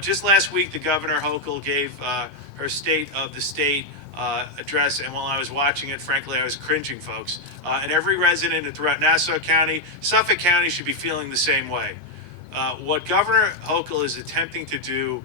Just last week, the Governor Hochul gave her State of the State address, and while I was watching it, frankly, I was cringing, folks. And every resident throughout Nassau County, Suffolk County should be feeling the same way. What Governor Hochul is attempting to do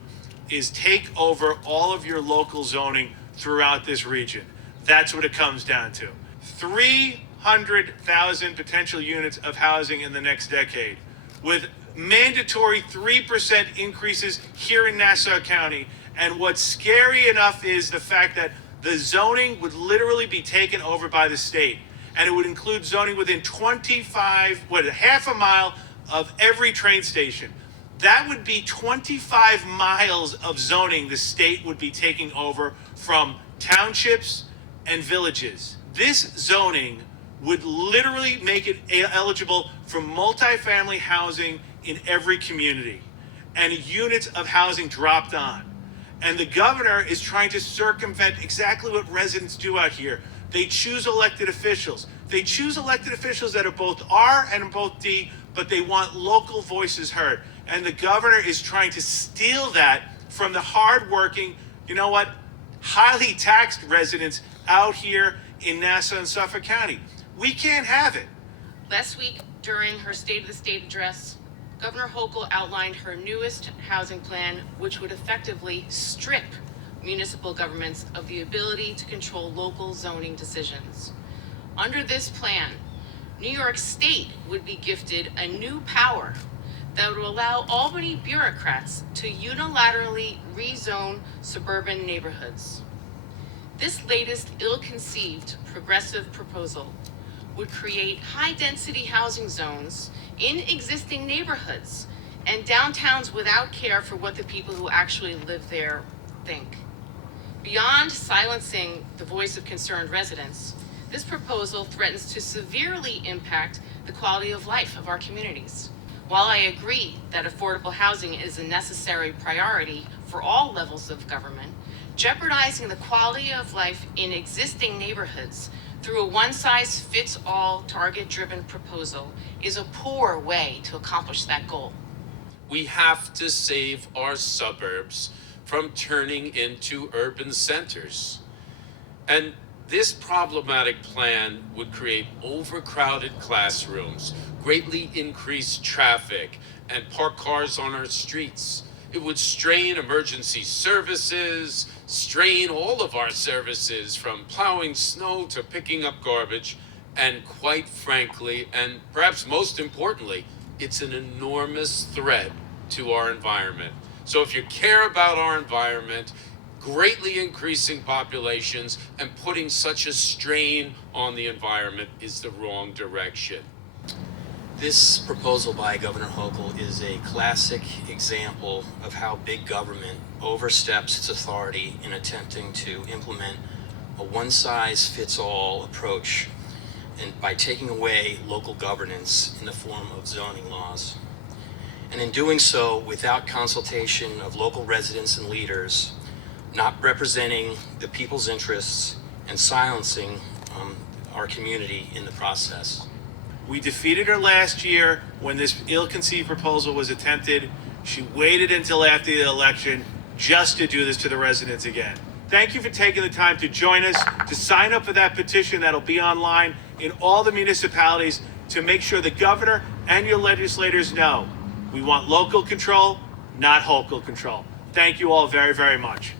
is take over all of your local zoning throughout this region. That's what it comes down to. 300,000 potential units of housing in the next decade, with mandatory 3% increases here in Nassau County. And what's scary enough is the fact that the zoning would literally be taken over by the state. And it would include zoning within half a mile of every train station. That would be 25 miles of zoning the state would be taking over from townships and villages. This zoning would literally make it eligible for multifamily housing in every community, and units of housing dropped on. And the governor is trying to circumvent exactly what residents do out here. They choose elected officials. They choose elected officials that are both R and both D, but they want local voices heard. And the governor is trying to steal that from the hardworking, highly taxed residents out here in Nassau and Suffolk County. We can't have it. Last week, during her State of the State address, Governor Hochul outlined her newest housing plan, which would effectively strip municipal governments of the ability to control local zoning decisions. Under this plan, New York State would be gifted a new power that would allow Albany bureaucrats to unilaterally rezone suburban neighborhoods. This latest ill-conceived progressive proposal would create high-density housing zones in existing neighborhoods and downtowns without care for what the people who actually live there think. Beyond silencing the voice of concerned residents, this proposal threatens to severely impact the quality of life of our communities. While I agree that affordable housing is a necessary priority for all levels of government, jeopardizing the quality of life in existing neighborhoods through a one-size-fits-all target-driven proposal is a poor way to accomplish that goal. We have to save our suburbs from turning into urban centers. And this problematic plan would create overcrowded classrooms, greatly increase traffic, and park cars on our streets. It would strain emergency services, strain all of our services from plowing snow to picking up garbage. And quite frankly, and perhaps most importantly, it's an enormous threat to our environment. So if you care about our environment, greatly increasing populations and putting such a strain on the environment is the wrong direction. This proposal by Governor Hochul is a classic example of how big government oversteps its authority in attempting to implement a one-size-fits-all approach, and by taking away local governance in the form of zoning laws. And in doing so, without consultation of local residents and leaders, not representing the people's interests, and silencing our community in the process. We defeated her last year when this ill-conceived proposal was attempted. She waited until after the election just to do this to the residents again. Thank you for taking the time to join us, to sign up for that petition that'll be online in all the municipalities to make sure the governor and your legislators know we want local control, not Hochul control. Thank you all very, very much.